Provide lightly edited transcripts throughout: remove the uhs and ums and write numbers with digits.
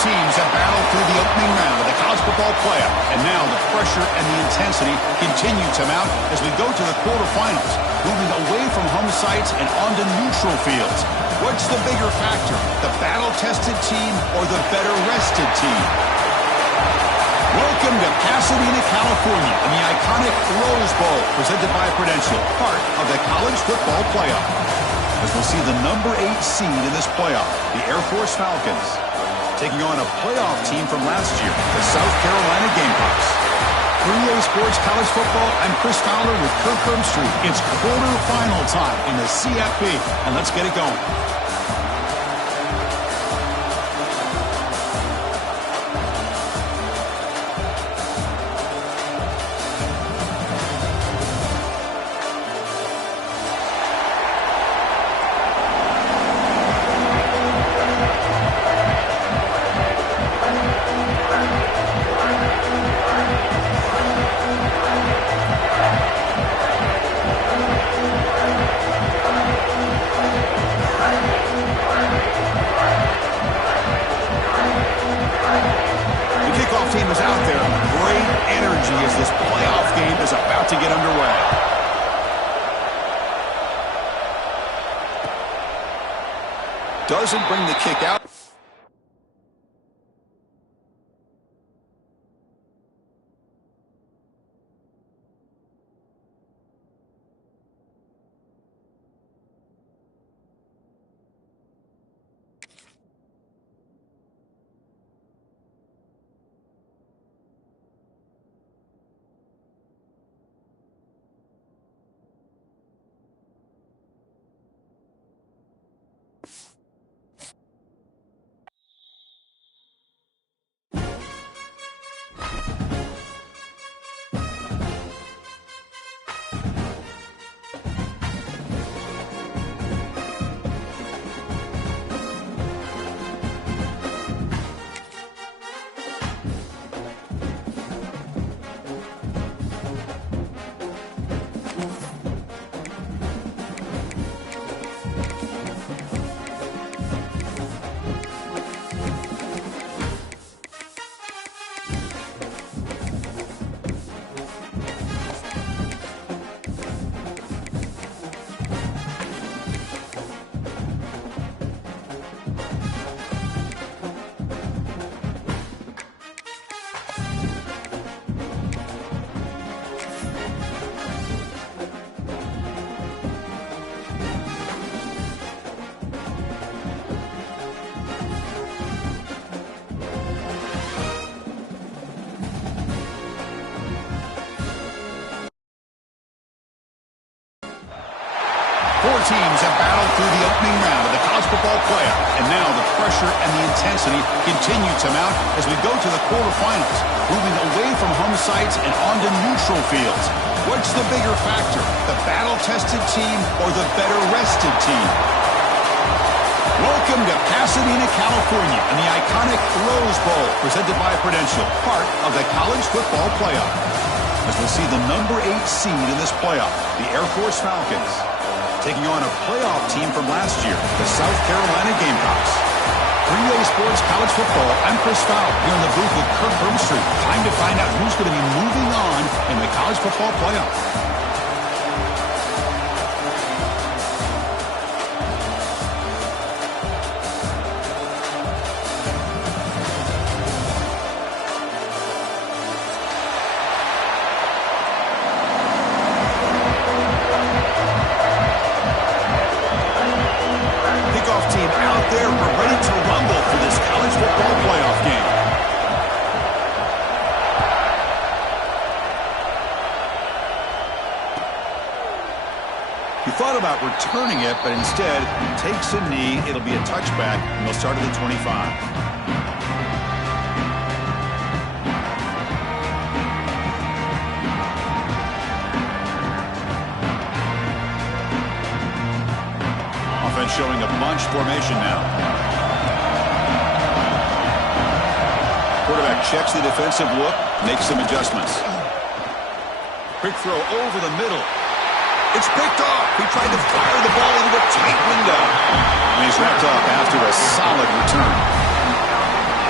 teams have battled through the opening round of the college football playoff, and now the pressure and the intensity continue to mount as we go to the quarterfinals, moving away from home sites and onto neutral fields. What's the bigger factor, the battle-tested team or the better-rested team? Welcome to Pasadena, California, in the iconic Rose Bowl, presented by Prudential, part of the college football playoff. As we'll see the number 8 seed in this playoff, the Air Force Falcons, taking on a playoff team from last year, the South Carolina Gamecocks. For EA Sports College Football, I'm Chris Fowler with Kirk Herbstreit. It's quarterfinal time in the CFP, and let's get it going. Team is out there. Great energy as this playoff game is about to get underway. Doesn't bring the kick out. Four teams have battled through the opening round of the college football playoff, and now the pressure and the intensity continue to mount as we go to the quarterfinals, moving away from home sites and onto neutral fields. What's the bigger factor, the battle-tested team or the better-rested team? Welcome to Pasadena, California, in the iconic Rose Bowl, presented by Prudential, part of the college football playoff. As we'll see the number 8 seed in this playoff, the Air Force Falcons, taking on a playoff team from last year, the South Carolina Gamecocks. For EA Sports College Football, I'm Chris Fowler, here in the booth with Kirk Herbstreit. Time to find out who's going to be moving on in the college football playoff. He thought about returning it, but instead takes a knee. It'll be a touchback, and they'll start at the 25. Offense showing a bunch formation now. Quarterback checks the defensive look, makes some adjustments. Quick throw over the middle. It's picked off. He tried to fire the ball into a tight window. And he's wrapped up after a solid return.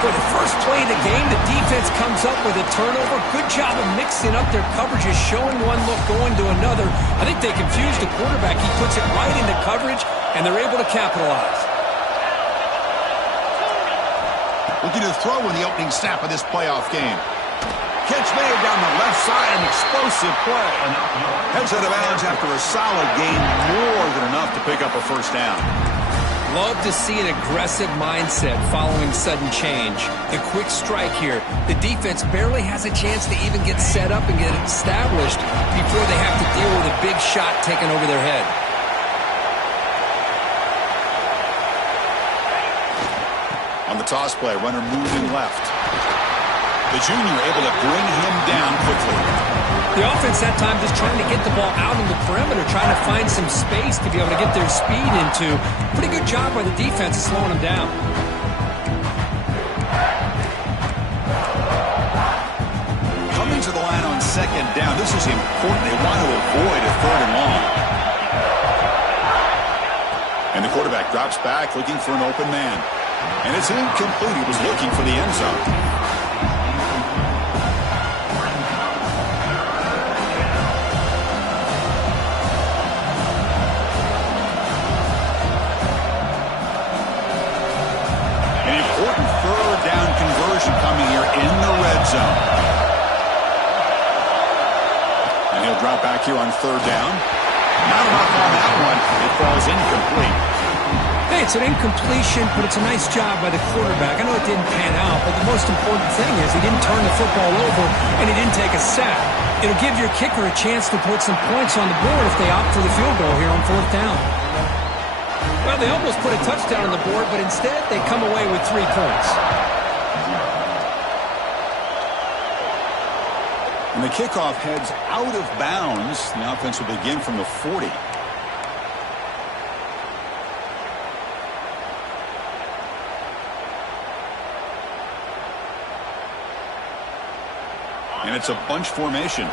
For the first play of the game, the defense comes up with a turnover. Good job of mixing up their coverages, showing one look, going to another. I think they confused the quarterback. He puts it right into coverage, and they're able to capitalize. Looking to throw in the opening snap of this playoff game. Catch made down the left side, an explosive play. Heads out of bounds after a solid gain, more than enough to pick up a first down. Love to see an aggressive mindset following sudden change. The quick strike here. The defense barely has a chance to even get set up and get established before they have to deal with a big shot taken over their head. On the toss play, runner moving left. The junior able to bring him down quickly. The offense that time just trying to get the ball out on the perimeter, trying to find some space to be able to get their speed into. Pretty good job by the defense of slowing them down. Coming to the line on second down. This is important. They want to avoid a third and long. And the quarterback drops back looking for an open man. And it's incomplete. He was looking for the end zone. Coming here in the red zone. And he'll drop back here on third down. Not enough on that one. It falls incomplete. Hey, it's an incompletion, but it's a nice job by the quarterback. I know it didn't pan out, but the most important thing is he didn't turn the football over and he didn't take a sack. It'll give your kicker a chance to put some points on the board if they opt for the field goal here on fourth down. Well, they almost put a touchdown on the board, but instead they come away with 3 points. And the kickoff heads out of bounds. The offense will begin from the 40. And it's a bunch formation.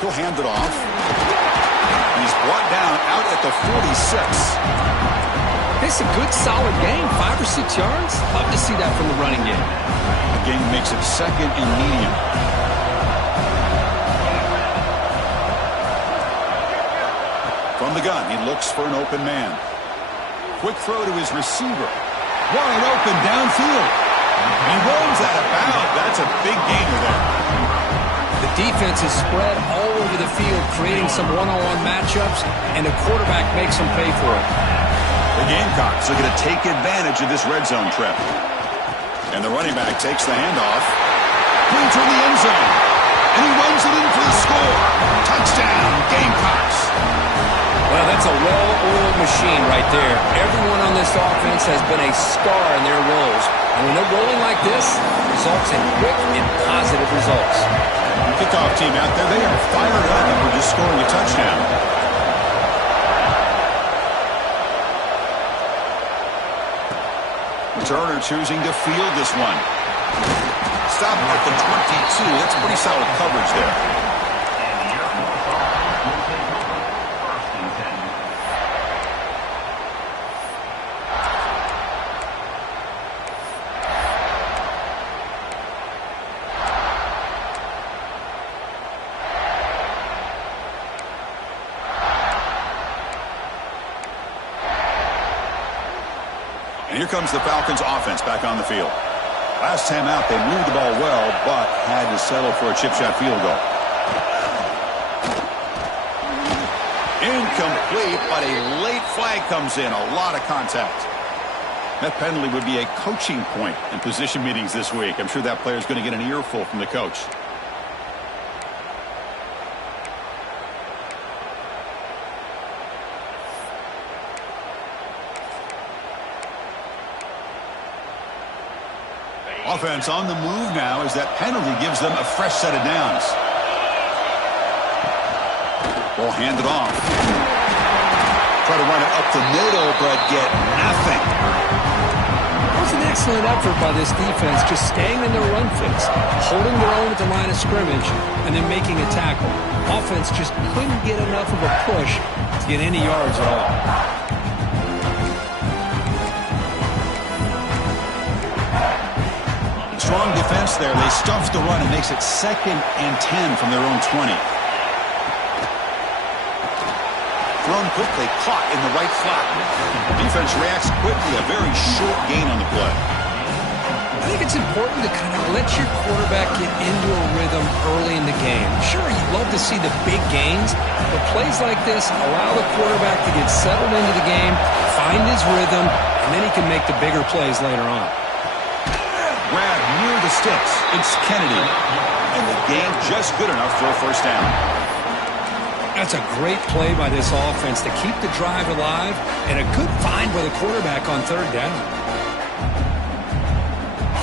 He'll hand it off. He's brought down out at the 46. It's a good, solid game. 5 or 6 yards. Love to see that from the running game. The game makes it second and medium. From the gun, he looks for an open man. Quick throw to his receiver. Wide open downfield. He runs out of bounds. That's a big gainer there. The defense is spread all over the field, creating some one-on-one matchups, and the quarterback makes them pay for it. The Gamecocks are going to take advantage of this red zone trip. And the running back takes the handoff. Brings her in the end zone. And he runs it in for the score. Touchdown, Gamecocks. Well, that's a well-oiled machine right there. Everyone on this offense has been a star in their roles. And when they're rolling like this, it results in quick and positive results. The kickoff team out there, they are fired up and we're just scoring a touchdown. Turner choosing to field this one. Stop at the 22. That's pretty solid coverage there. And here comes the Falcons offense back on the field. Last time out, they moved the ball well, but had to settle for a chip shot field goal. Incomplete, but a late flag comes in. A lot of contact. That penalty would be a coaching point in position meetings this week. I'm sure that player is going to get an earful from the coach. Offense on the move now as that penalty gives them a fresh set of downs. Ball handed off. Try to run it up the middle, but get nothing. That was an excellent effort by this defense, just staying in their run fix, holding their own at the line of scrimmage, and then making a tackle. Offense just couldn't get enough of a push to get any yards at all. Strong defense there. They stuff the run and makes it 2nd and 10 from their own 20. Thrown quickly, caught in the right flat. Defense reacts quickly. A very short gain on the play. I think it's important to kind of let your quarterback get into a rhythm early in the game. Sure, you'd love to see the big gains, but plays like this allow the quarterback to get settled into the game, find his rhythm, and then he can make the bigger plays later on. Grab near the sticks. It's Kennedy. And the gain just good enough for a first down. That's a great play by this offense to keep the drive alive, and a good find by the quarterback on 3rd down.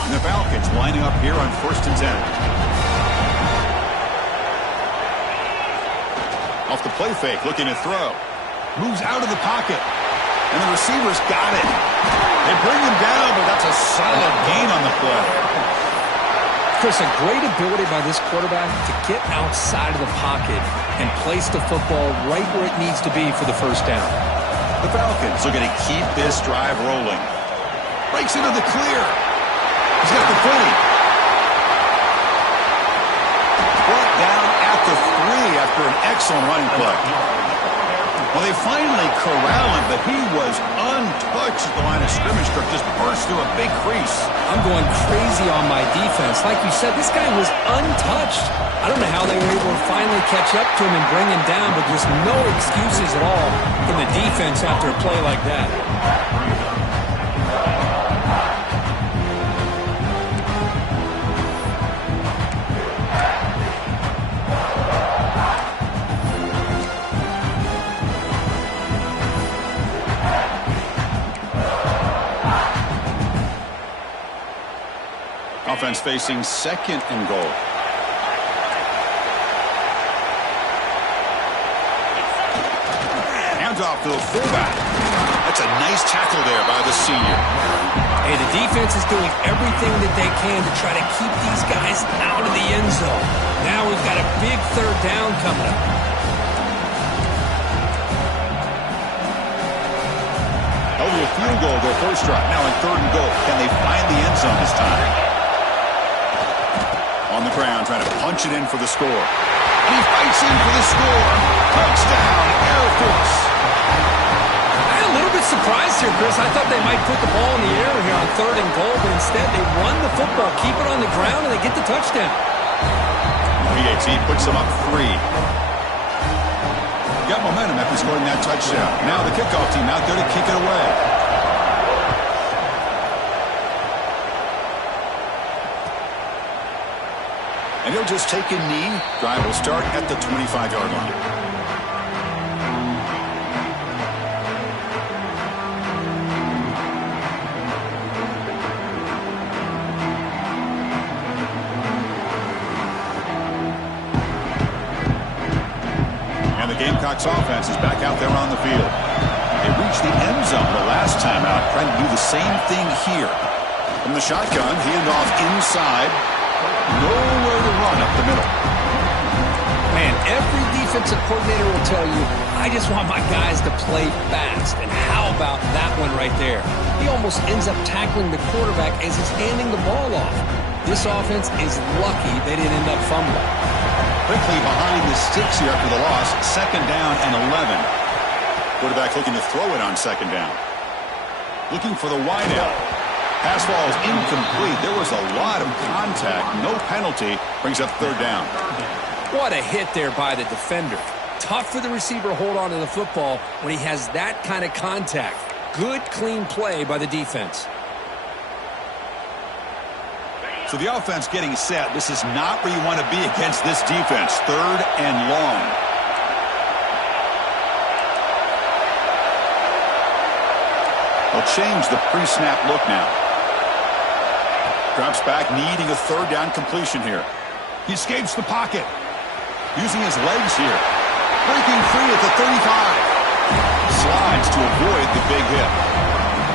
And the Falcons lining up here on 1st and 10. Off the play fake, looking to throw. Moves out of the pocket. And the receivers got it. They bring him down, but that's a solid gain on the play. Chris, a great ability by this quarterback to get outside of the pocket and place the football right where it needs to be for the first down. The Falcons are going to keep this drive rolling. Breaks into the clear. He's got the 40. Brought down at the 3 after an excellent running play. Well, they finally corral him, but he was untouched at the line of scrimmage. Just burst through a big crease. I'm going crazy on my defense. Like you said, this guy was untouched. I don't know how they were able to finally catch up to him and bring him down, but just no excuses at all from the defense after a play like that. Offense facing 2nd and goal. Hands off to the fullback. That's a nice tackle there by the senior. Hey, the defense is doing everything that they can to try to keep these guys out of the end zone. Now we've got a big 3rd down coming up. Over a field goal, their first drive. Now in 3rd and goal. Can they find the end zone this time? On the ground, trying to punch it in for the score. And he fights in for the score. Touchdown, Air Force. I'm a little bit surprised here, Chris. I thought they might put the ball in the air here on 3rd and goal, but instead they run the football, keep it on the ground, and they get the touchdown. PAT puts them up 3. Got momentum after scoring that touchdown. Now the kickoff team out there to kick it away. And he'll just take a knee. Drive will start at the 25-yard line. And the Gamecocks offense is back out there on the field. They reached the end zone the last time out, trying to do the same thing here. From the shotgun, hand off inside. Nowhere to run up the middle. Man, every defensive coordinator will tell you, I just want my guys to play fast. And how about that one right there? He almost ends up tackling the quarterback as he's handing the ball off. This offense is lucky they didn't end up fumbling. Quickly behind the sticks here after the loss. 2nd down and 11. Quarterback looking to throw it on 2nd down. Looking for the wideout. Pass ball is incomplete. There was a lot of contact. No penalty. Brings up 3rd down. What a hit there by the defender. Tough for the receiver to hold on to the football when he has that kind of contact. Good, clean play by the defense. So the offense getting set. This is not where you want to be against this defense. 3rd and long. They'll change the pre-snap look now. Drops back, needing a 3rd down completion here. He escapes the pocket. Using his legs here. Breaking free at the 35. Slides to avoid the big hit.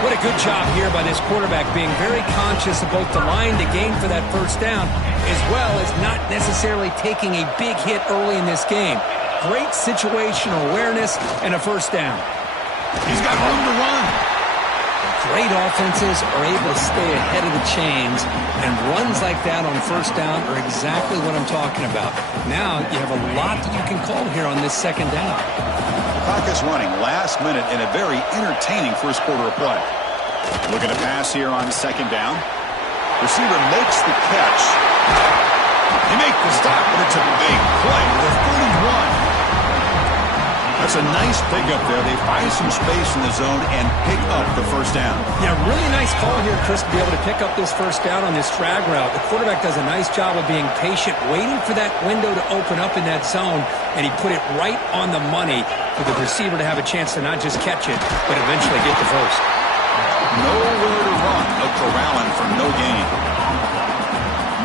What a good job here by this quarterback, being very conscious of both the line to gain for that first down, as well as not necessarily taking a big hit early in this game. Great situational awareness and a first down. He's got room to run. Great offenses are able to stay ahead of the chains, and runs like that on first down are exactly what I'm talking about. Now you have a lot that you can call here on this second down. The clock is running last minute in a very entertaining first quarter of play. Looking to pass here on second down. Receiver makes the catch. He makes the stop, but it's a big play to the 31. That's a nice pickup there. They find some space in the zone and pick up the first down. Yeah, really nice call here, Chris, to be able to pick up this first down on this drag route. The quarterback does a nice job of being patient, waiting for that window to open up in that zone, and he put it right on the money for the receiver to have a chance to not just catch it, but eventually get the first. Nowhere to run. A corralling for no gain.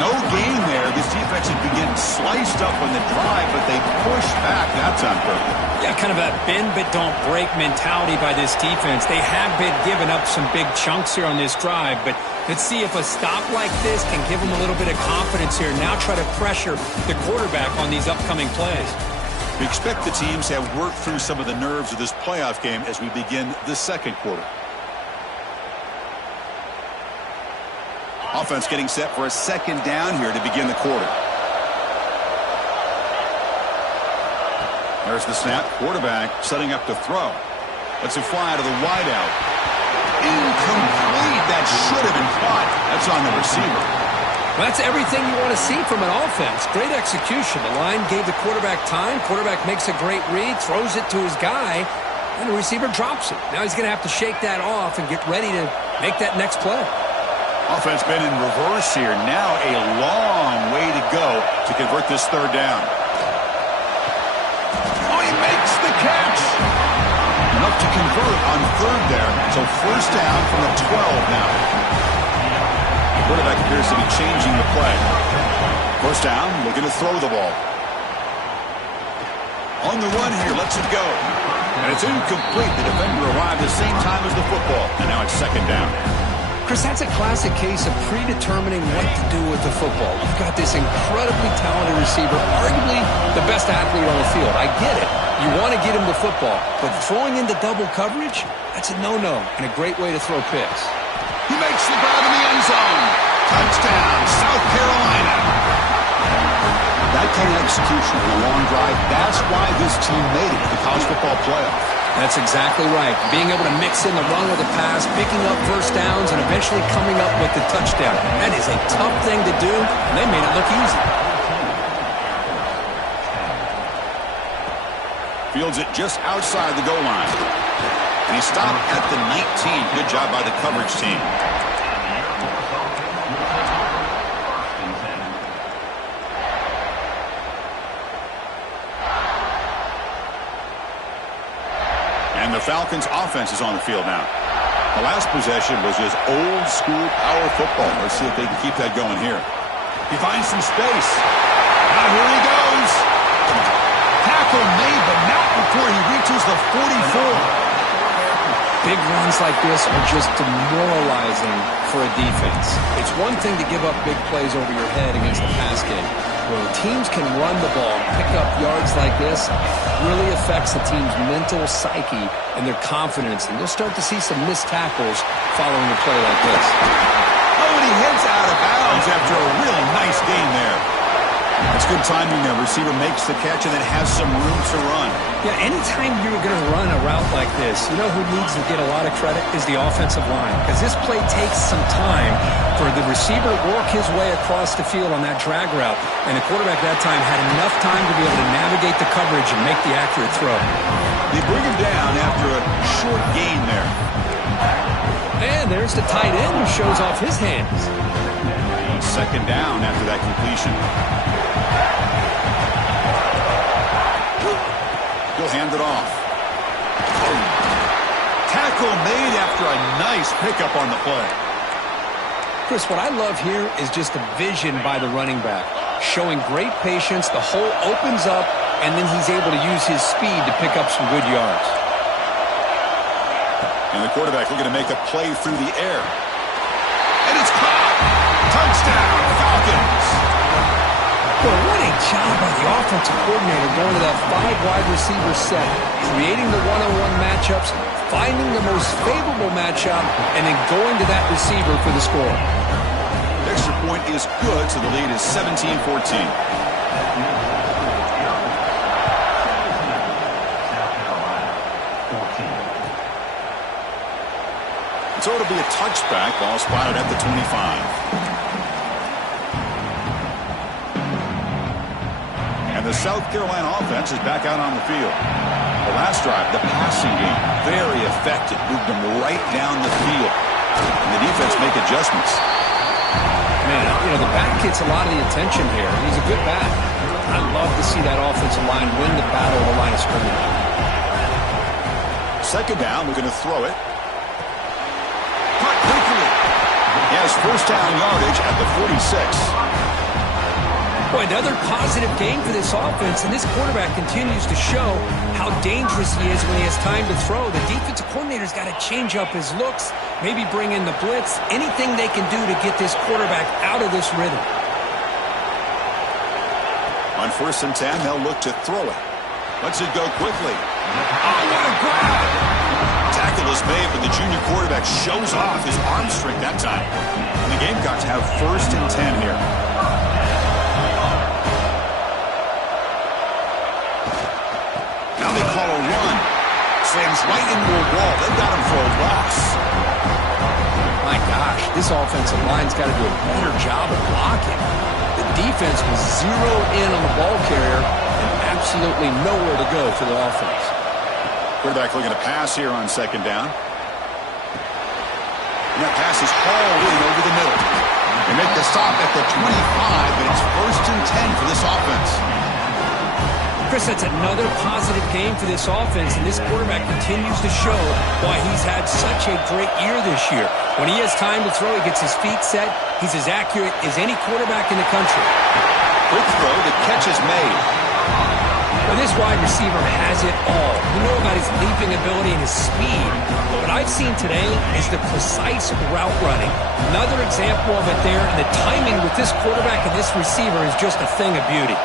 No gain there. This defense had been sliced up on the drive, but they push back. That's on purpose. Yeah, kind of a bend but don't break mentality by this defense. They have been giving up some big chunks here on this drive, but let's see if a stop like this can give them a little bit of confidence here. Now try to pressure the quarterback on these upcoming plays. We expect the teams to have worked through some of the nerves of this playoff game as we begin the second quarter. Offense getting set for a second down here to begin the quarter. There's the snap. Quarterback setting up to throw. Lets it fly to the wideout. Incomplete. That should have been caught. That's on the receiver. Well, that's everything you want to see from an offense. Great execution. The line gave the quarterback time. Quarterback makes a great read, throws it to his guy, and the receiver drops it. Now he's going to have to shake that off and get ready to make that next play. Offense been in reverse here. Now a long way to go to convert this third down. Oh, he makes the catch. Enough to convert on third there. So first down from the 12 now. The quarterback appears to be changing the play. First down, looking to throw the ball. On the run here, lets it go. And it's incomplete. The defender arrived the same time as the football. And now it's second down. Chris, that's a classic case of predetermining what to do with the football. You've got this incredibly talented receiver, arguably the best athlete on the field. I get it. You want to get him the football, but throwing into double coverage, that's a no-no and a great way to throw picks. He makes the grab in the end zone. Touchdown, South Carolina. That kind of execution on a long drive, that's why this team made it to the college football playoff. That's exactly right. Being able to mix in the run with the pass, picking up first downs, and eventually coming up with the touchdown. That is a tough thing to do, and they made it look easy. Fields it just outside the goal line. And he stopped at the 19. Good job by the coverage team. And the Falcons offense is on the field now. The last possession was just old school power football. Let's see if they can keep that going here. He finds some space. Now here he goes. Tackle made, but not before he reaches the 44. Big runs like this are just demoralizing for a defense. It's one thing to give up big plays over your head against the pass game. When teams can run the ball, pick up yards like this, it really affects the team's mental psyche and their confidence. And you'll start to see some missed tackles following a play like this. Oh, and he heads out of bounds after a real nice gain there. That's good timing there. Receiver makes the catch and then has some room to run. Yeah, anytime you're going to run a route like this, you know who needs to get a lot of credit is the offensive line. Because this play takes some time for the receiver to work his way across the field on that drag route. And the quarterback that time had enough time to be able to navigate the coverage and make the accurate throw. They bring him down after a short gain there. And there's the tight end who shows off his hands. Second down after that completion. He'll hand it off. Tackle made after a nice pickup on the play. Chris, what I love here is just the vision by the running back. Showing great patience, the hole opens up, and then he's able to use his speed to pick up some good yards. And the quarterback looking to make a play through the air. And it's caught! Touchdown, Falcons! Well, what a job by the offensive coordinator going to that 5-wide receiver set, creating the one-on-one matchups, finding the most favorable matchup, and then going to that receiver for the score. The extra point is good, so the lead is 17-14. So it'll be a touchback, ball spotted at the 25. And the South Carolina offense is back out on the field. The last drive, the passing game, very effective. Moved them right down the field. And the defense make adjustments. Man, you know, the back gets a lot of the attention here. He's a good back. I love to see that offensive line win the battle of the line of scrimmage. Second down, we're going to throw it. He has first down yardage at the 46. Boy, another positive game for this offense, and this quarterback continues to show how dangerous he is when he has time to throw. The defensive coordinator's got to change up his looks, maybe bring in the blitz, anything they can do to get this quarterback out of this rhythm. On 1st and 10, they'll look to throw it. Lets it go quickly. Oh, what a grab! Tackle is made, but the junior quarterback shows off his arm strength that time. And the Gamecocks have 1st and 10 here. Now they call a run. Slams right into a wall. They've got him for a loss. My gosh, this offensive line's got to do a better job of blocking. The defense was zeroed in on the ball carrier and absolutely nowhere to go for the offense. Quarterback looking to pass here on 2nd down. And that pass is hauled in over the middle. They make the stop at the 25, but it's 1st and 10 for this offense. Chris, that's another positive game for this offense, and this quarterback continues to show why he's had such a great year this year. When he has time to throw, he gets his feet set. He's as accurate as any quarterback in the country. Quick throw, the catch is made. Well, this wide receiver has it all. We know about his leaping ability and his speed. But what I've seen today is the precise route running. Another example of it there, and the timing with this quarterback and this receiver is just a thing of beauty.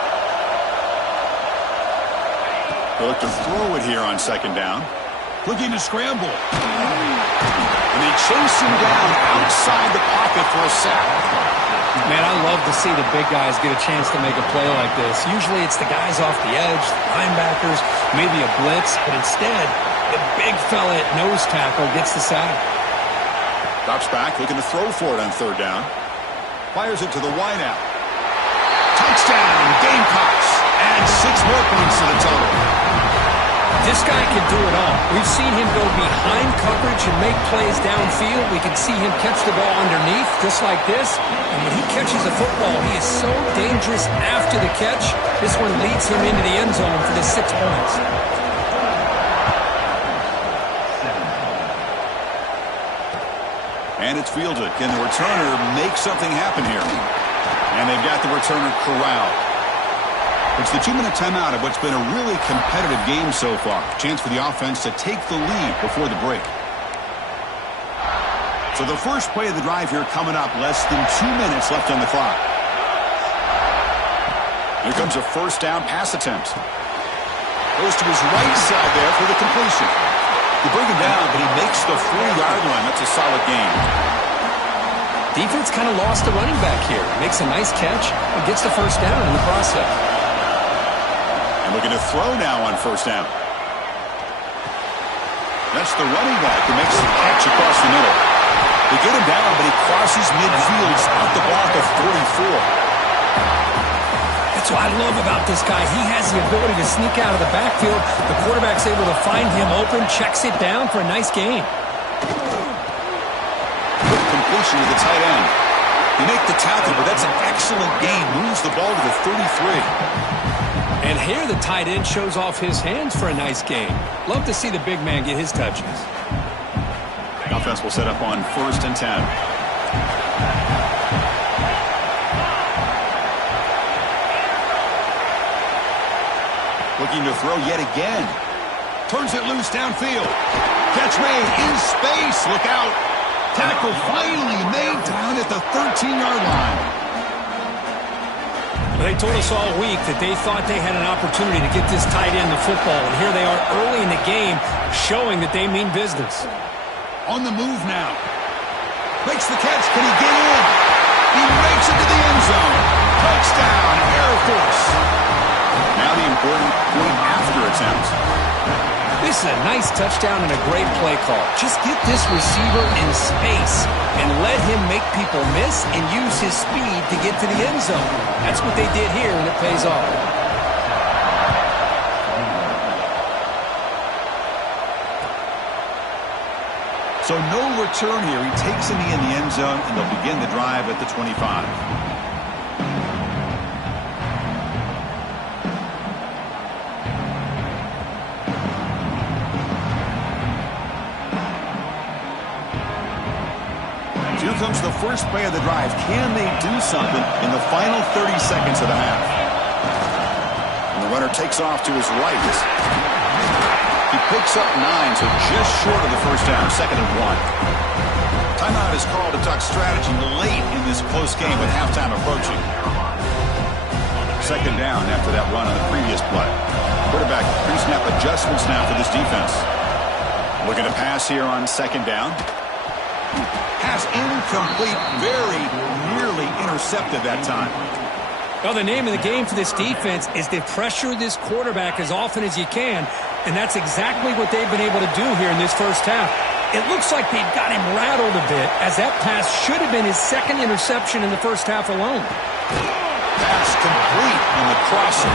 They'll look to throw it here on 2nd down. Looking to scramble. And they chase him down outside the pocket for a sack. Man, I love to see the big guys get a chance to make a play like this. Usually it's the guys off the edge, the linebackers, maybe a blitz, but instead, the big fella at nose tackle gets the sack. Drops back, looking to throw for it on 3rd down. Fires it to the wideout. Touchdown, Gamecocks. And 6 more points to the total. This guy can do it all. We've seen him go behind coverage and make plays downfield. We can see him catch the ball underneath, just like this. And when he catches a football, he is so dangerous after the catch. This one leads him into the end zone for the 6 points. And it's fielded. Can the returner make something happen here? And they've got the returner corralled. It's the 2-minute timeout of what's been a really competitive game so far. Chance for the offense to take the lead before the break. So the first play of the drive here coming up. Less than 2 minutes left on the clock. Here comes a 1st down pass attempt. Goes to his right side there for the completion. You bring him down, but he makes the 4-yard line. That's a solid game. Defense kind of lost the running back here. Makes a nice catch and gets the 1st down in the process. And looking to throw now on 1st down. That's the running back who makes the catch across the middle. They get him down, but he crosses midfield out the block of 44. That's what I love about this guy. He has the ability to sneak out of the backfield. The quarterback's able to find him open, checks it down for a nice gain. Quick completion to the tight end. You make the tackle, but that's an excellent gain. Moves the ball to the 33. And here the tight end shows off his hands for a nice gain. Love to see the big man get his touches. The offense will set up on 1st and 10. Looking to throw yet again. Turns it loose downfield. Catch made in space. Look out. Tackle finally made down at the 13-yard line. They told us all week that they thought they had an opportunity to get this tight end the football, and here they are early in the game showing that they mean business. On the move now. Makes the catch. Can he get in? He makes it to the end zone. Touchdown, Air Force. Now the important point after attempt. This is a nice touchdown and a great play call. Just get this receiver in space and let him make people miss and use his speed to get to the end zone. That's what they did here, and it pays off. So no return here. He takes it in the end zone, and they'll begin the drive at the 25. Here comes the first play of the drive. Can they do something in the final 30 seconds of the half? And the runner takes off to his right. He picks up 9, so just short of the first down, 2nd and 1. Timeout is called to talk strategy late in this close game with halftime approaching. 2nd down after that run on the previous play. Quarterback pre-snap adjustments now for this defense. Looking to pass here on 2nd down. Pass incomplete, very nearly intercepted that time. Well, the name of the game for this defense is to pressure this quarterback as often as you can, and that's exactly what they've been able to do here in this first half. It looks like they've got him rattled a bit, as that pass should have been his 2nd interception in the first half alone. Pass complete on the crosser.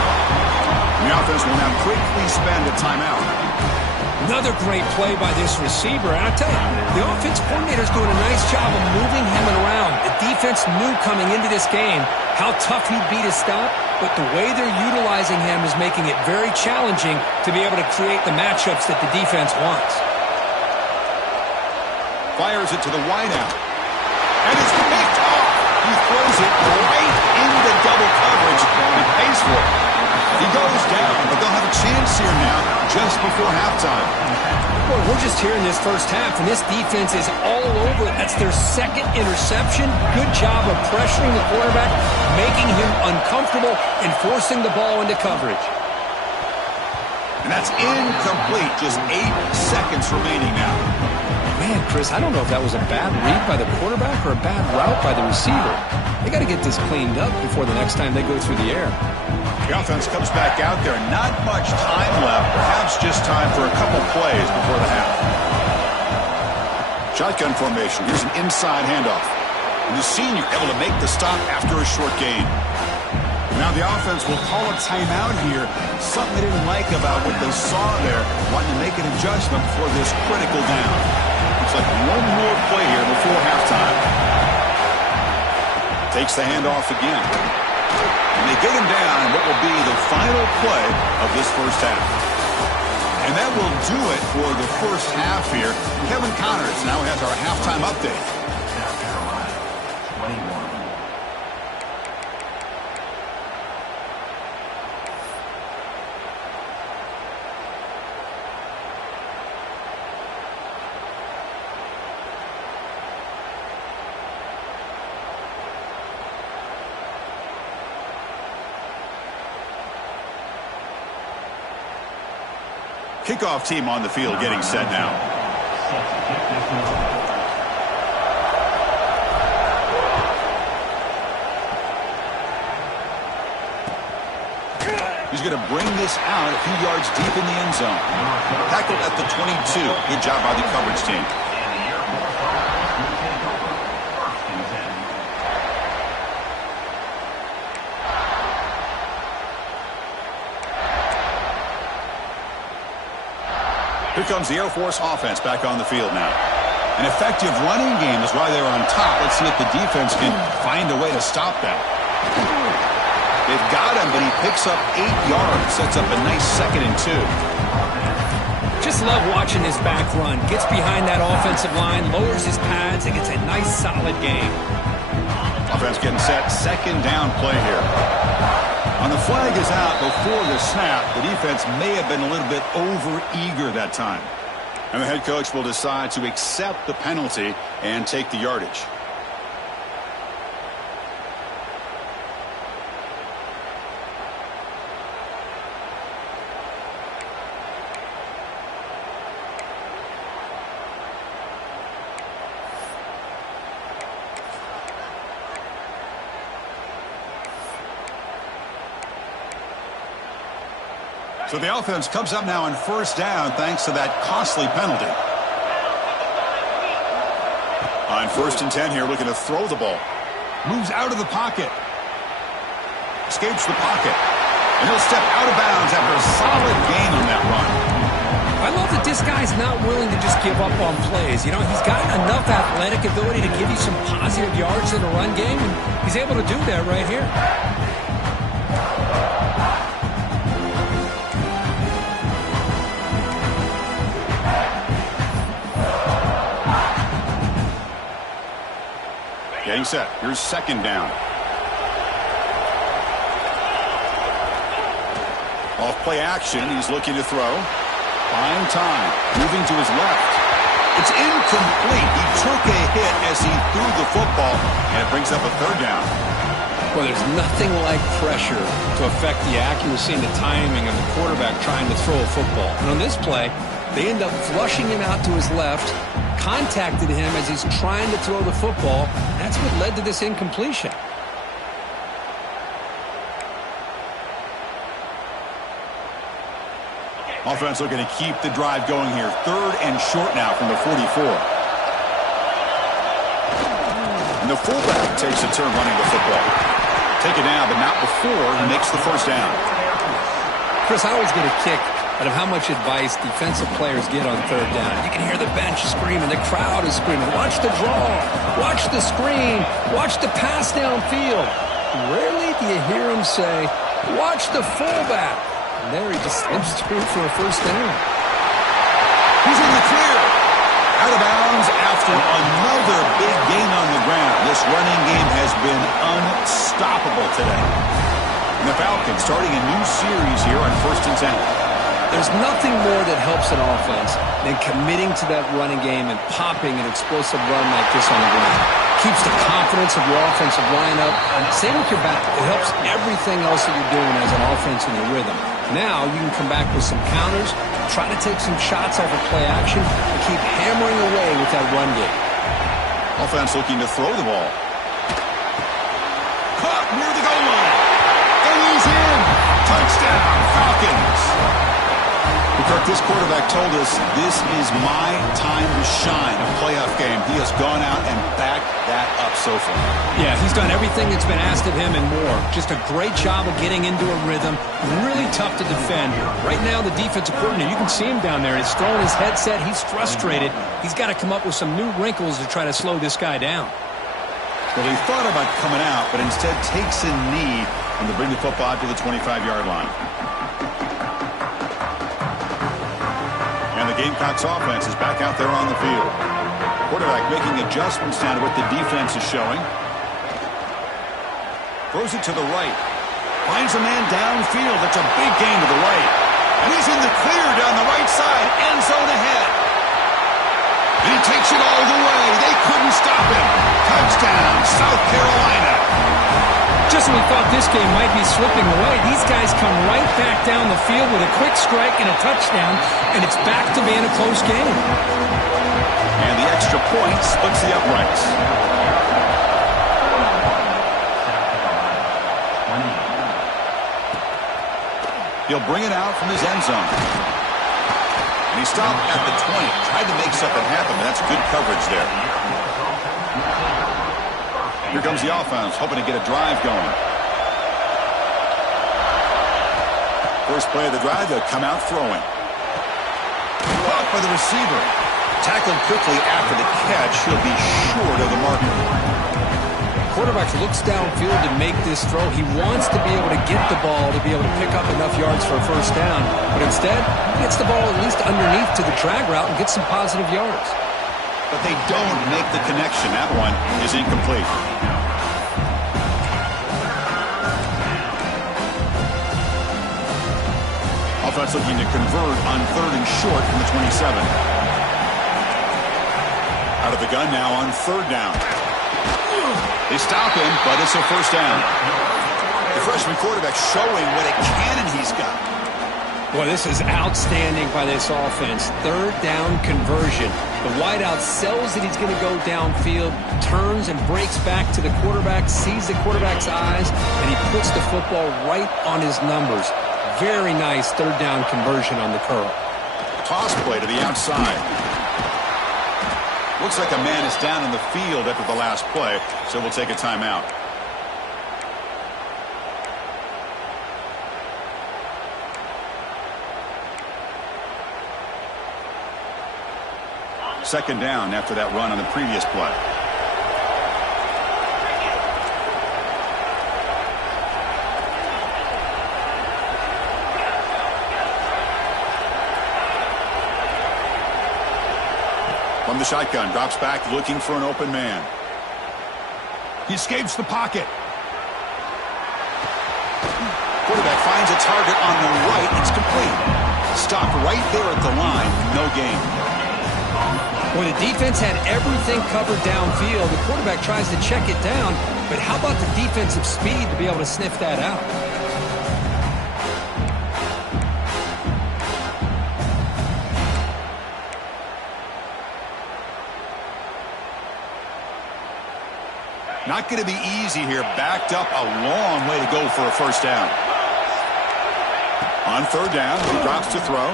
The offense will now quickly spend a timeout. Another great play by this receiver. And I tell you, the offense coordinator's doing a nice job of moving him around. The defense knew coming into this game how tough he'd be to stop, but the way they're utilizing him is making it very challenging to be able to create the matchups that the defense wants. Fires it to the wideout. And it's picked off. He throws it right into double coverage and pays for it. He goes down, but they'll have a chance here now just before halftime. Well, we're just here in this first half, and this defense is all over it. That's their 2nd interception. Good job of pressuring the quarterback, making him uncomfortable, and forcing the ball into coverage. And that's incomplete. Just 8 seconds remaining now. Man, Chris, I don't know if that was a bad read by the quarterback or a bad route by the receiver. They got to get this cleaned up before the next time they go through the air. The offense comes back out there. Not much time left. Perhaps just time for a couple plays before the half. Shotgun formation. Here's an inside handoff. And the senior able to make the stop after a short gain. Now the offense will call a timeout here. Something they didn't like about what they saw there. Wanting to make an adjustment for this critical down. Looks like one more play here before halftime. Takes the handoff again. And they get him down in what will be the final play of this first half. And that will do it for the first half here. Kevin Connors now has our halftime update. Kickoff team on the field getting set now. He's going to bring this out a few yards deep in the end zone. Tackled at the 22. Good job by the coverage team. Here comes the Air Force offense back on the field now. An effective running game is why they're on top. Let's see if the defense can find a way to stop that. They've got him, but he picks up 8 yards. Sets up a nice 2nd and 2. Just love watching this back run. Gets behind that offensive line, lowers his pads, and gets a nice solid gain. Offense getting set. 2nd down play here. On the flag is out before the snap. The defense may have been a little bit over-eager that time. And the head coach will decide to accept the penalty and take the yardage. So the offense comes up now on first down thanks to that costly penalty. On 1st and 10 here, looking to throw the ball. Moves out of the pocket. Escapes the pocket. And he'll step out of bounds after a solid gain on that run. I love that this guy's not willing to just give up on plays. You know, he's got enough athletic ability to give you some positive yards in the run game, and he's able to do that right here. Getting set. Here's 2nd down. Off play action. He's looking to throw. Buying time. Moving to his left. It's incomplete. He took a hit as he threw the football, and it brings up a 3rd down. Well, there's nothing like pressure to affect the accuracy and the timing of the quarterback trying to throw a football. And on this play, they end up flushing him out to his left, contacted him as he's trying to throw the football. That's what led to this incompletion. Offense looking to keep the drive going here. 3rd and short now from the 44. And the fullback takes a turn running the football. Take it down, but not before he makes the 1st down. Chris, I always get a kick out of how much advice defensive players get on 3rd down. You can hear the bench screaming, the crowd is screaming, watch the draw, watch the screen, watch the pass downfield. Rarely do you hear them say, watch the fullback. And there he just slips through for a 1st down. He's in the clear. Out of bounds after another big gain on the ground. This running game has been unstoppable today. And the Falcons starting a new series here on 1st and 10. There's nothing more that helps an offense than committing to that running game and popping an explosive run like this on the ground. Keeps the confidence of your offensive lineup. Same with your back. It helps everything else that you're doing as an offense in your rhythm. Now you can come back with some counters, try to take some shots off of play action, and keep hammering away with that run game. Offense looking to throw the ball. Caught near the goal line. And he's in. Touchdown, Falcons. Kirk, this quarterback told us this is my time to shine, a playoff game. He has gone out and backed that up so far. Yeah, he's done everything that's been asked of him and more. Just a great job of getting into a rhythm. Really tough to defend. Right now, the defensive coordinator, you can see him down there. He's throwing his headset. He's frustrated. He's got to come up with some new wrinkles to try to slow this guy down. Well, he thought about coming out, but instead takes a knee and to bring the football to the 25-yard line. And the Gamecocks offense is back out there on the field. Quarterback making adjustments now to what the defense is showing. Throws it to the right. Finds a man downfield. That's a big gain to the right. And he's in the clear down the right side. End zone ahead. And he takes it all the way. They couldn't stop him. Touchdown, South Carolina. Just when we thought this game might be slipping away, these guys come right back down the field with a quick strike and a touchdown, and it's back to being a close game. And the extra point splits the uprights. He'll bring it out from his end zone. And he stopped at the 20. Tried to make something happen, but that's good coverage there. Here comes the offense, hoping to get a drive going. First play of the drive, they'll come out throwing. Caught by the receiver. Tackled quickly after the catch. He'll be short of the marker. Quarterback looks downfield to make this throw. He wants to be able to get the ball to be able to pick up enough yards for a 1st down. But instead, he gets the ball at least underneath to the drag route and gets some positive yards. But they don't make the connection. That one is incomplete. Offense looking to convert on 3rd and short from the 27. Out of the gun now on 3rd down. They stop him, but it's a 1st down. The freshman quarterback showing what a cannon he's got. Well, this is outstanding by this offense. Third down conversion. The wideout sells that he's going to go downfield, turns and breaks back to the quarterback, sees the quarterback's eyes, and he puts the football right on his numbers. Very nice third down conversion on the curl. Toss play to the outside. Looks like a man is down in the field after the last play, so we'll take a timeout. Second down after that run on the previous play. From the shotgun, drops back looking for an open man. He escapes the pocket. Quarterback finds a target on the right. It's complete. Stopped right there at the line. No gain. When the defense had everything covered downfield, the quarterback tries to check it down, but how about the defensive speed to be able to sniff that out? Not going to be easy here. Backed up a long way to go for a first down. On third down, he drops to throw.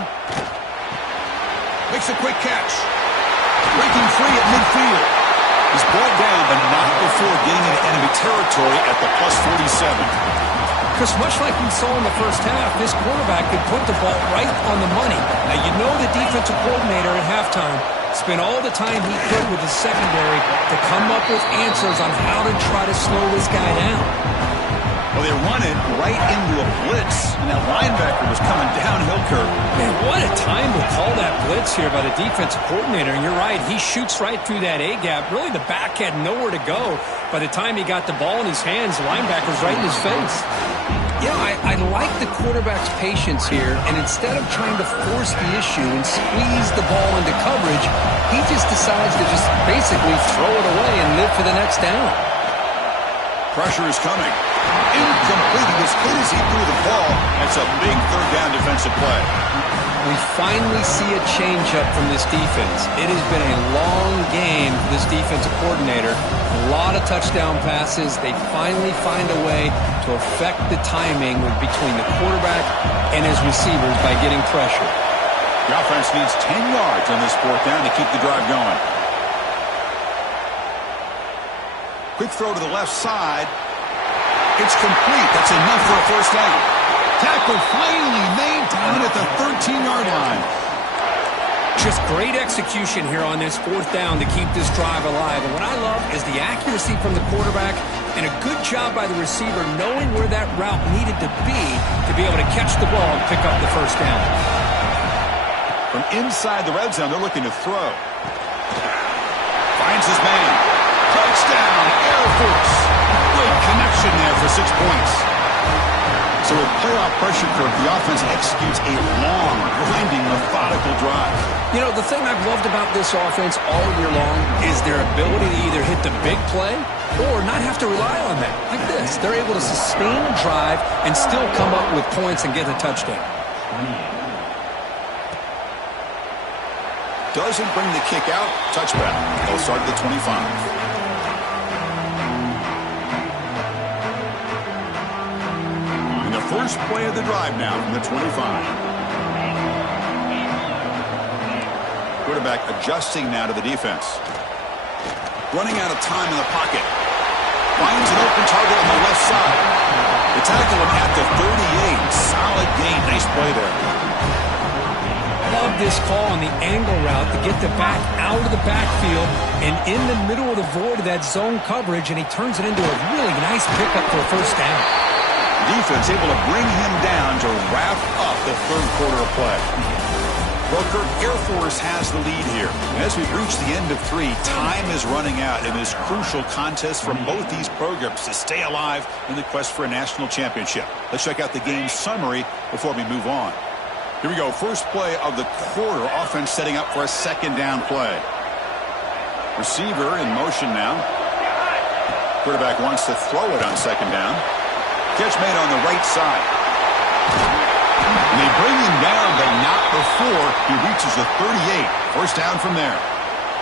Makes a quick catch. Breaking free at midfield. He's brought down, but not before getting into enemy territory at the +47. Because much like we saw in the first half, this quarterback could put the ball right on the money. Now, you know the defensive coordinator at halftime spent all the time he could with the secondary to come up with answers on how to try to slow this guy down. Well, they run it right into a blitz, and that linebacker was coming downhill curve. Man, what a time to call that blitz here by the defensive coordinator. And you're right, he shoots right through that A-gap. Really, the back had nowhere to go. By the time he got the ball in his hands, the linebacker's right in his face. You know, I like the quarterback's patience here, and instead of trying to force the issue and squeeze the ball into coverage, he just decides to just basically throw it away and live for the next down. Pressure is coming. Incomplete. He was hit as he threw the ball. That's a big third down defensive play. We finally see a change-up from this defense. It has been a long game for this defensive coordinator. A lot of touchdown passes. They finally find a way to affect the timing between the quarterback and his receivers by getting pressure. The offense needs 10 yards on this fourth down to keep the drive going. Quick throw to the left side. It's complete. That's enough for a first down. Tackle finally made down at the 13-yard line. Just great execution here on this fourth down to keep this drive alive. And what I love is the accuracy from the quarterback and a good job by the receiver knowing where that route needed to be able to catch the ball and pick up the first down. From inside the red zone, they're looking to throw. Finds his man. Touchdown, Air Force. Good connection there for 6 points. So with playoff pressure curve, the offense executes a long, grinding, methodical drive. You know, the thing I've loved about this offense all year long is their ability to either hit the big play or not have to rely on that. Like this. They're able to sustain a drive and still come up with points and get a touchdown. Doesn't bring the kick out. Touchback. They'll start at the 25. First play of the drive now from the 25. Quarterback adjusting now to the defense. Running out of time in the pocket. Finds an open target on the left side. They tackle him at the 38. Solid gain. Nice play there. Love this call on the angle route to get the back out of the backfield and in the middle of the void of that zone coverage, and he turns it into a really nice pickup for a first down. Defense able to bring him down to wrap up the third quarter of play. Booker, Air Force has the lead here. And as we've reached the end of 3, time is running out in this crucial contest from both these programs to stay alive in the quest for a national championship. Let's check out the game summary before we move on. Here we go. First play of the quarter. Offense setting up for a second down play. Receiver in motion now. Quarterback wants to throw it on second down. Catch made on the right side. And they bring him down He reaches the 38. First down from there.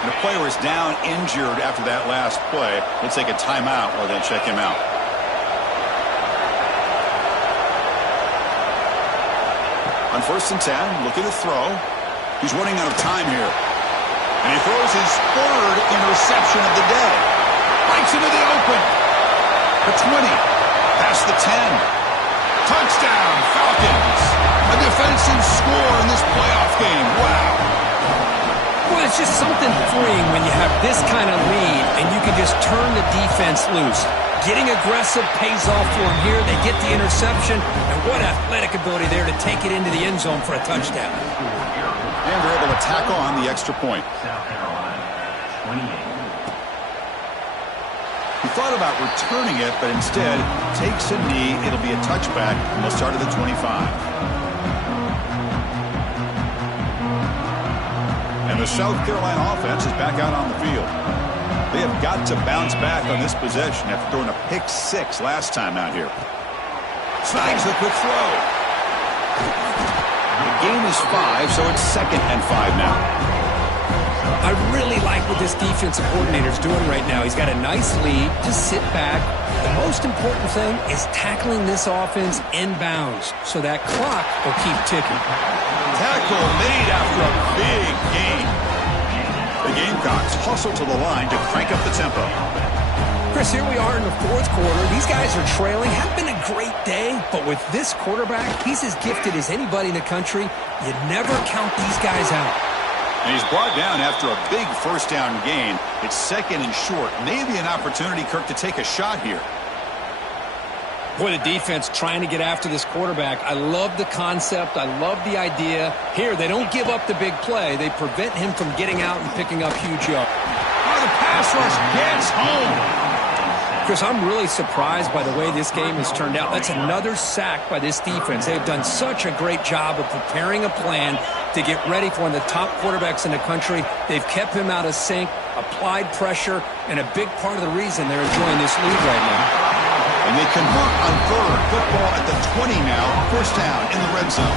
And a player is down injured after that last play. We'll take a timeout while they check him out. On 1st and 10, looking to throw. He's running out of time here. And he throws his 3rd interception of the day. Bites into the open. The 20. Past the 10. Touchdown, Falcons. A defensive score in this playoff game. Wow. Well, it's just something freeing when you have this kind of lead and you can just turn the defense loose. Getting aggressive pays off for them here. They get the interception, and what athletic ability there to take it into the end zone for a touchdown. And they're able to tack on the extra point. South Carolina, 28. He thought about returning it, but instead takes a knee. It'll be a touchback, and they'll start at the 25. And the South Carolina offense is back out on the field. They have got to bounce back on this possession after throwing a pick-6 last time out here. Snags the quick throw. The gain is 5, so it's 2nd and 5 now. I really like what this defensive coordinator is doing right now. He's got a nice lead. Just sit back. The most important thing is tackling this offense inbounds so that clock will keep ticking. Tackle made after a big gain. The Gamecocks hustle to the line to crank up the tempo. Chris, here we are in the 4th quarter. These guys are trailing. Hasn't been a great day, but with this quarterback, he's as gifted as anybody in the country. You never count these guys out. And he's brought down after a big first down gain. It's 2nd and short. Maybe an opportunity, Kirk, to take a shot here. Boy, the defense trying to get after this quarterback. I love the concept. I love the idea. Here, they don't give up the big play. They prevent him from getting out and picking up huge yards. Oh, the pass rush gets home. Chris, I'm really surprised by the way this game has turned out. That's another sack by this defense. They've done such a great job of preparing a plan to get ready for one of the top quarterbacks in the country. They've kept him out of sync, applied pressure, and a big part of the reason they're enjoying this lead right now. And they convert on 3rd. Football at the 20 now. First down in the red zone.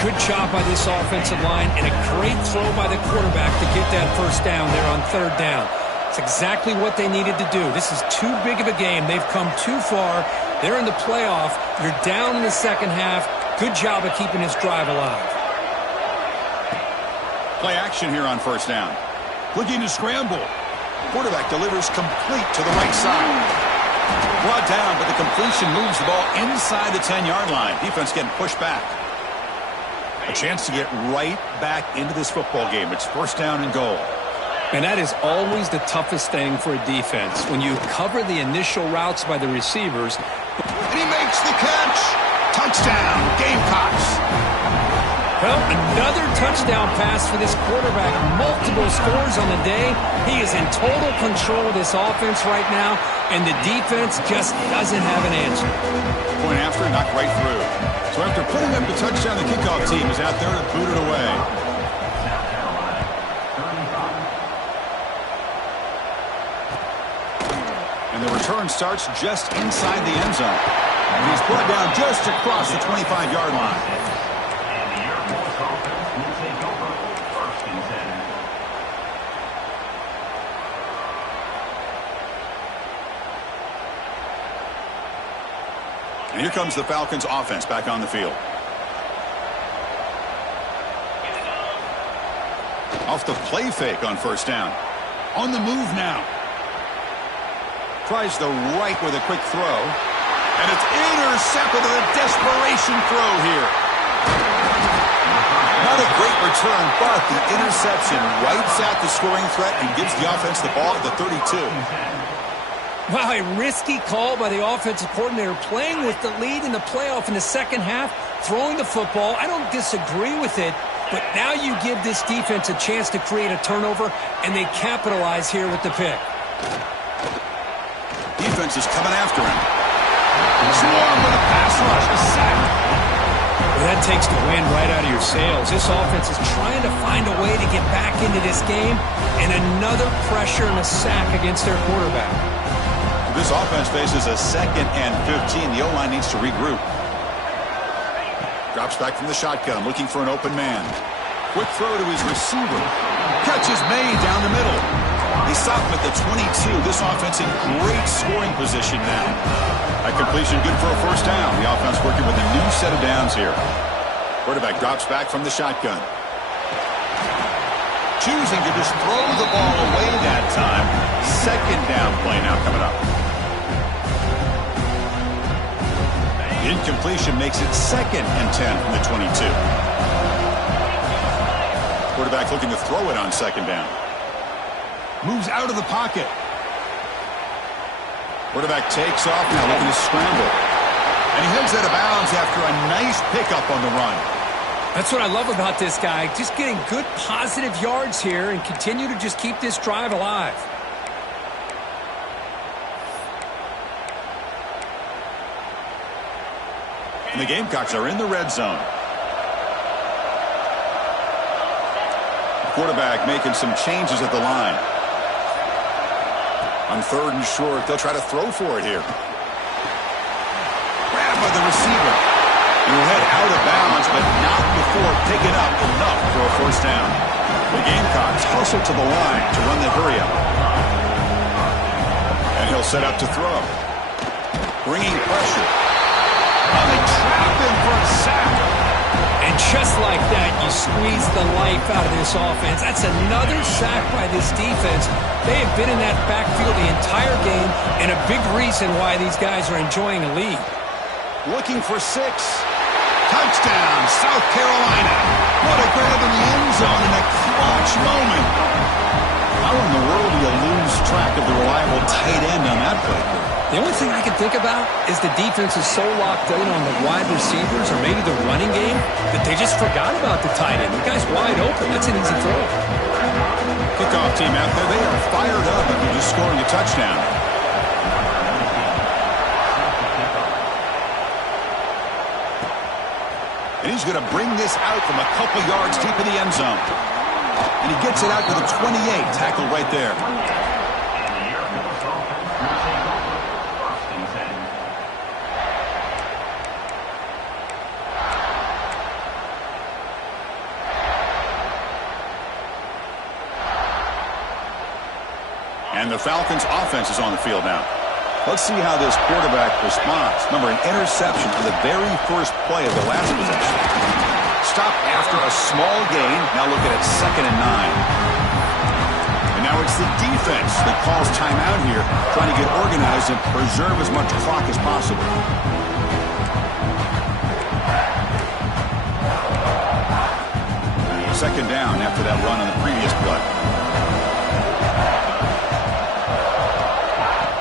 Good job by this offensive line and a great throw by the quarterback to get that first down there on 3rd down. It's exactly what they needed to do. This is too big of a game. They've come too far. They're in the playoff. You're down in the 2nd half. Good job of keeping this drive alive. Play action here on 1st down. Looking to scramble. Quarterback delivers complete to the right side. Brought down, but the completion moves the ball inside the 10-yard line. Defense getting pushed back. A chance to get right back into this football game. It's 1st down and goal. And that is always the toughest thing for a defense. When you cover the initial routes by the receivers. And he makes the catch. Touchdown, Gamecocks. Well, another touchdown pass for this quarterback. Multiple scores on the day. He is in total control of this offense right now, and the defense just doesn't have an answer. Point after, knocked right through. So after putting up the touchdown, the kickoff team is out there to boot it away. And the return starts just inside the end zone. And he's brought down just across the 25-yard line. And here comes the Falcons offense back on the field. Off the play fake on 1st down. On the move now. Tries the right with a quick throw. And it's intercepted with a desperation throw here. Not a great return, but the interception wipes out the scoring threat and gives the offense the ball at the 32. Wow, a risky call by the offensive coordinator, playing with the lead in the playoff in the 2nd half, throwing the football. I don't disagree with it, but now you give this defense a chance to create a turnover, and they capitalize here with the pick. Defense is coming after him. Swarm with a pass rush, a sack. Well, that takes the wind right out of your sails. This offense is trying to find a way to get back into this game, and another pressure and a sack against their quarterback. This offense faces a 2nd and 15. The O-line needs to regroup. Drops back from the shotgun, looking for an open man. Quick throw to his receiver. Catch is made down the middle. They stop him at the 22. This offense in great scoring position now. That completion good for a first down. The offense working with a new set of downs here. Quarterback drops back from the shotgun. Choosing to just throw the ball away that time. Second down play now coming up. The incompletion makes it 2nd and 10 from the 22. Quarterback looking to throw it on 2nd down. Moves out of the pocket. Quarterback takes off now, looking to scramble. And he heads out of bounds after a nice pickup on the run. That's what I love about this guy. Just getting good positive yards here and continue to just keep this drive alive. And the Gamecocks are in the red zone. Quarterback making some changes at the line. On 3rd and short, they'll try to throw for it here. Grabbed by the receiver. He will head out of bounds, but not before picking up enough for a first down. The Gamecocks hustle to the line to run the hurry up. And he'll set up to throw. Bringing pressure. Oh, they trap him for a sack. And just like that, you squeeze the life out of this offense. That's another sack by this defense. They have been in that backfield the entire game, and a big reason why these guys are enjoying a lead. Looking for 6. Touchdown, South Carolina. What a grab in the end zone in a clutch moment. How in the world do you lose track of the reliable tight end on that play? The only thing I can think about is the defense is so locked in on the wide receivers or maybe the running game that they just forgot about the tight end. The guy's wide open. That's an easy throw. Kickoff team out there, they are fired up after just scoring a touchdown. And he's going to bring this out from a couple yards deep in the end zone. And he gets it out to the 28, tackled right there. And the Falcons' offense is on the field now. Let's see how this quarterback responds. Remember, an interception on the very first play of the last possession. Stop after a small gain. Now look at it, 2nd and 9. And now it's the defense that calls timeout here, trying to get organized and preserve as much clock as possible. Second down after that run on the previous play.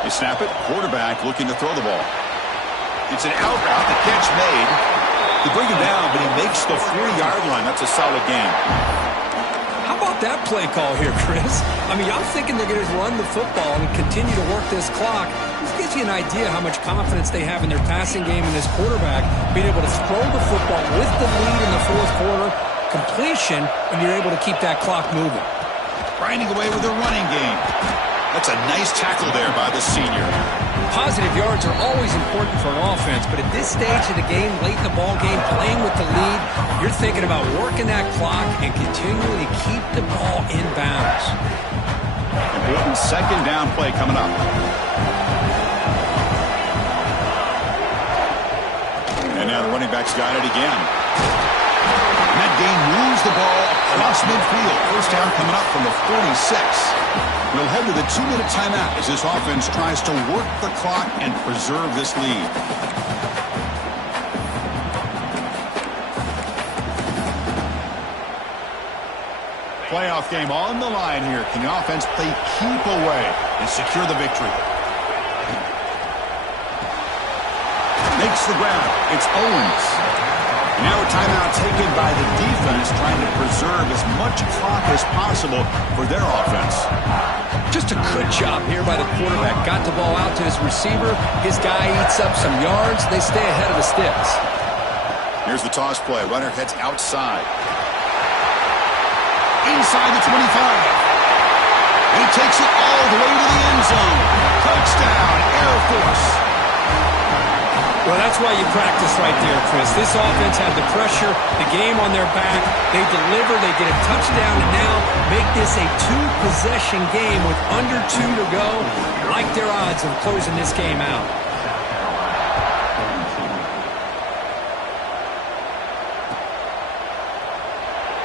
They snap it. Quarterback looking to throw the ball. It's an out route. The catch made. They bring him down, but he makes the 40-yard line. That's a solid game. How about that play call here, Chris? I mean, I'm thinking they're going to run the football and continue to work this clock. This gives you an idea how much confidence they have in their passing game and this quarterback being able to throw the football with the lead in the 4th quarter, completion, and you're able to keep that clock moving. Grinding away with the running game. That's a nice tackle there by the senior. Positive yards are always important for an offense, but at this stage of the game, late in the ball game, playing with the lead, you're thinking about working that clock and continuing to keep the ball in bounds. Important 2nd down play coming up. And now the running back's got it again. And that game moves the ball across midfield. First down coming up from the 46. We'll head to the 2-minute timeout as this offense tries to work the clock and preserve this lead. Playoff game on the line here. Can the offense play keep away and secure the victory? Makes the grab. It's Owens. Now a timeout taken by the defense, trying to preserve as much clock as possible for their offense. Just a good job here by the quarterback. Got the ball out to his receiver. His guy eats up some yards. They stay ahead of the sticks. Here's the toss play. Runner heads outside. Inside the 25. He takes it all the way to the end zone. Touchdown, Air Force. Well, that's why you practice right there, Chris. This offense had the pressure, the game on their back. They deliver, they get a touchdown, and now make this a two-possession game with under 2 to go. Like their odds of closing this game out.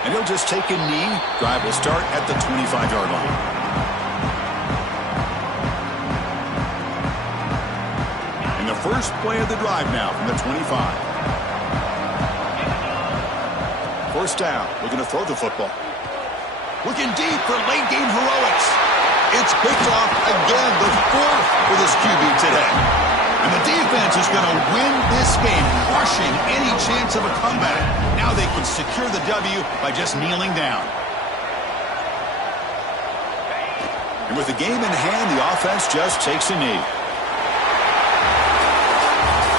And he'll just take a knee. Drive will start at the 25-yard line. And the first play of the drive now from the 25. First down. Looking to throw the football. Looking deep for late-game heroics. It's picked off again, the fourth for this QB today. And the defense is going to win this game, crushing any chance of a comeback. Now they can secure the W by just kneeling down. And with the game in hand, the offense just takes a knee.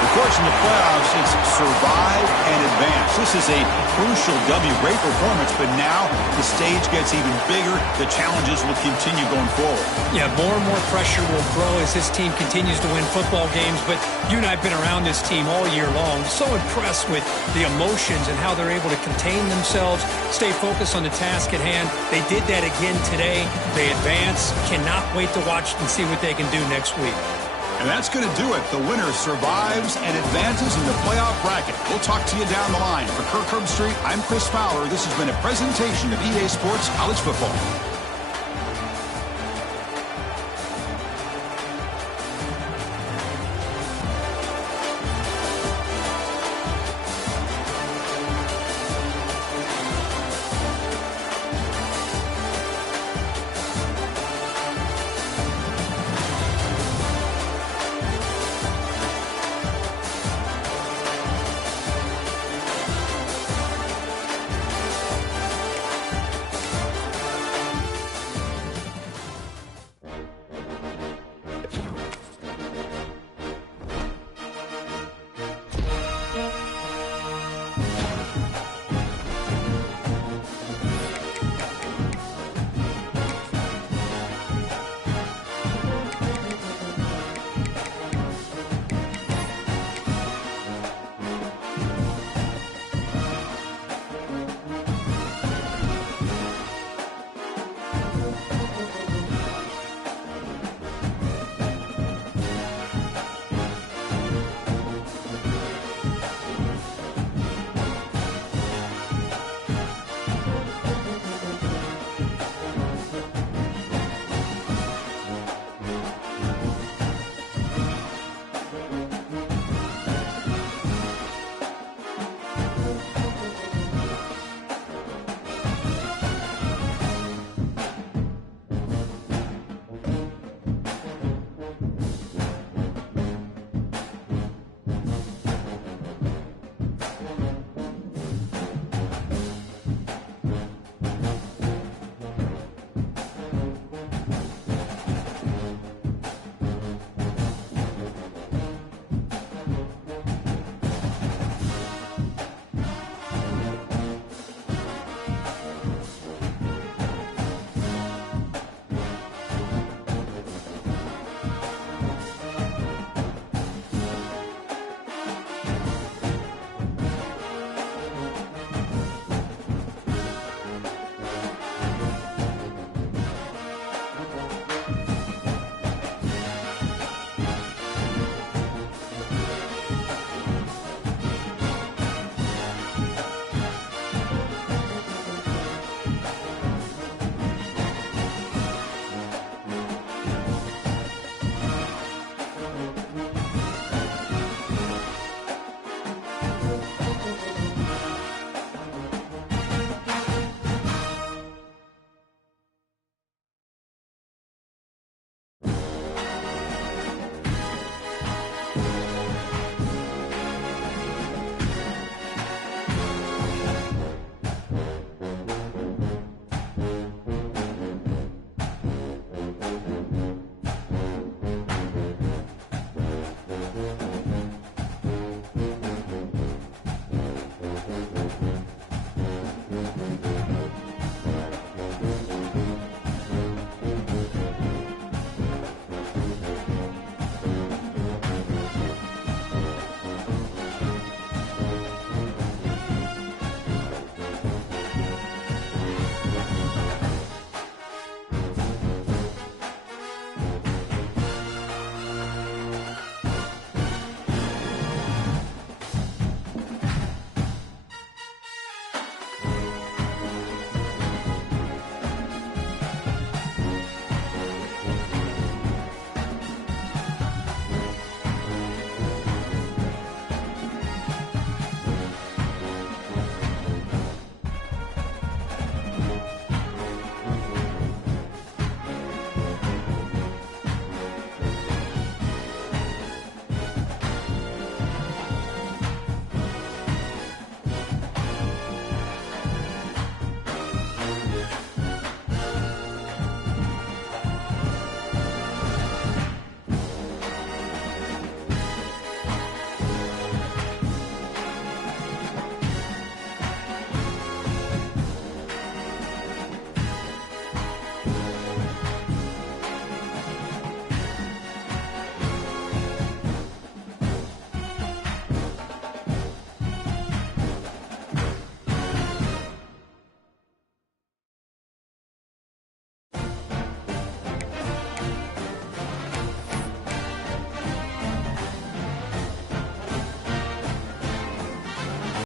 Of course, in the playoffs, it's survive and advance. This is a crucial W. Great performance, but now the stage gets even bigger. The challenges will continue going forward. Yeah, more and more pressure will grow as this team continues to win football games. But you and I have been around this team all year long. So impressed with the emotions and how they're able to contain themselves, stay focused on the task at hand. They did that again today. They advance. Cannot wait to watch and see what they can do next week. And that's going to do it. The winner survives and advances in the playoff bracket. We'll talk to you down the line. For Kirk Herbstreit, I'm Chris Fowler. This has been a presentation of EA Sports College Football.